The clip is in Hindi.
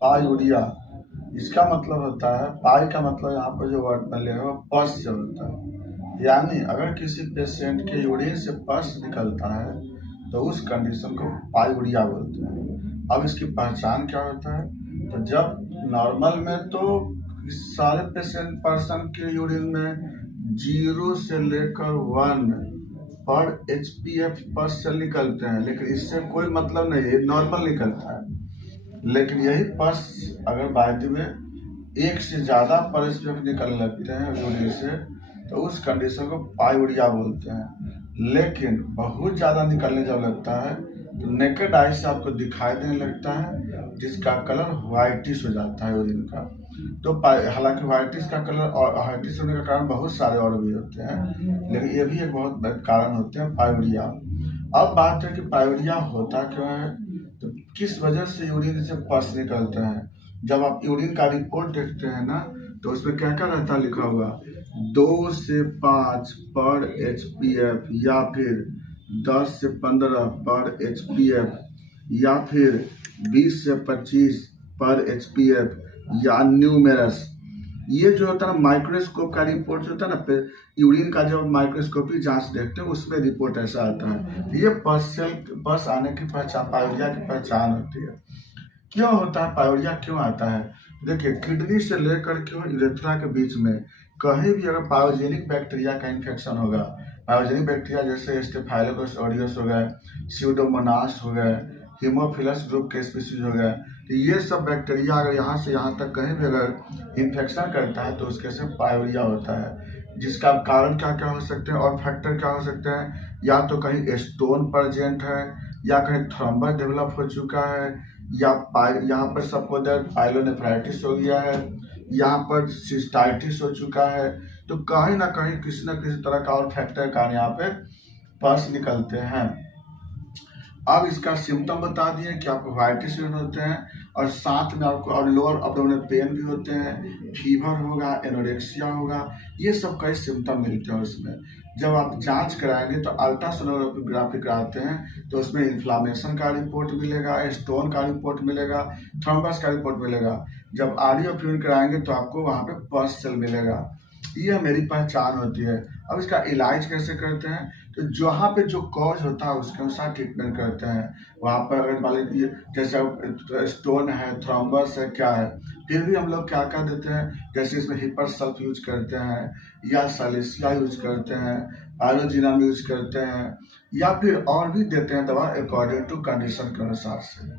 पायूरिया, इसका मतलब होता है, पाई का मतलब यहाँ पर जो वर्ड मिलेगा वो पस से होता है। यानी अगर किसी पेशेंट के यूरिन से पस निकलता है तो उस कंडीशन को पायूरिया बोलते हैं। अब इसकी पहचान क्या होता है, तो जब नॉर्मल में तो सारे पेशेंट पर्सन के यूरिन में 0 से लेकर 1 पर एचपीएफ पस से निकलते हैं, लेकिन इससे कोई मतलब नहीं है, नॉर्मल निकलता है। लेकिन यही पस अगर बाद में 1 से ज़्यादा पर एचपीएफ निकलने लगते हैं यूरिन से तो उस कंडीशन को पायूरिया बोलते हैं। लेकिन बहुत ज़्यादा निकलने जब लगता है तो नेकेड आई से आपको दिखाई देने लगता है, जिसका कलर व्हाइटिश हो जाता है यूरिन का। तो हालांकि व्हाइटिश का कलर और व्हाइटिश होने का कारण बहुत सारे और भी होते हैं, लेकिन ये भी एक बहुत बड़े कारण होते हैं पायूरिया। अब बात है कि पायूरिया होता क्यों है, तो किस वजह से यूरिन से पस निकलते हैं। जब आप यूरिन का रिपोर्ट देखते हैं ना, तो उसमें क्या क्या रहता है लिखा हुआ, 2 से 5 पर एचपीएफ, या फिर 10 से 15 पर एचपीएफ, या फिर 20 से 25 पर एचपीएफ, या न्यूमेरस। ये जो होता है माइक्रोस्कोप का रिपोर्ट जो होता है ना, यूरिन का जब माइक्रोस्कोपी जांच देखते हैं उसमें रिपोर्ट ऐसा आता है। ये पस आने की पहचान, पायूरिया की पहचान होती है। क्यों होता है पायूरिया, क्यों आता है? देखिए, किडनी से लेकर के यूरेथ्रा के बीच में कहीं भी अगर पायोजेनिक बैक्टीरिया का इन्फेक्शन होगा, पायोजेनिक बैक्टीरिया जैसे स्टेफाइलोकोकस ऑरियस हो गए, स्यूडोमोनास हो गए, हीमोफिलस ग्रुप के स्पीसीज हो गए, तो ये सब बैक्टीरिया अगर यहाँ से यहाँ तक कहीं भी अगर इन्फेक्शन करता है तो उसके से पायूरिया होता है। जिसका कारण क्या क्या हो सकते हैं और फैक्टर क्या हो सकते हैं, या तो कहीं स्टोन प्रेजेंट है, या कहीं थ्रोम्बस डेवलप हो चुका है, या यहाँ पर सपोजर पाइलोनेफ्राइटिस हो गया है, यहाँ पर सिस्टाइटिस हो चुका है। तो कहीं ना कहीं किसी न किसी तरह का और फैक्टर के कारण यहाँ पे पस निकलते हैं। अब इसका सिम्टम बता दिए कि आपको व्हाइटिश होते हैं, और साथ में आपको और लोअर एब्डोमिनल पेन भी होते हैं, फीवर होगा, एनोरेक्सिया होगा, ये सब कई सिम्टम मिलते हैं उसमें। जब आप जांच कराएंगे तो अल्ट्रासोनोग्राफी कराते हैं तो उसमें इन्फ्लामेशन का रिपोर्ट मिलेगा, स्टोन का रिपोर्ट मिलेगा, थ्रोम्बस का रिपोर्ट मिलेगा। जब आरईओ फ्लूइड कराएंगे तो आपको वहाँ पे पस सेल मिलेगा। ये मेरी पहचान होती है। अब इसका इलाज कैसे करते हैं, तो जहाँ पे जो कॉज होता है उसके अनुसार ट्रीटमेंट करते हैं। वहाँ पर अगर मान लीजिए जैसे स्टोन है, थ्रोम्बस है, क्या है, फिर भी हम लोग क्या क्या देते हैं, जैसे इसमें हिपर सल्फ यूज करते हैं, या सलिसिया यूज करते हैं, पायरोजिनम यूज करते हैं, या फिर और भी देते हैं दवा अकॉर्डिंग टू कंडीशन के अनुसार से।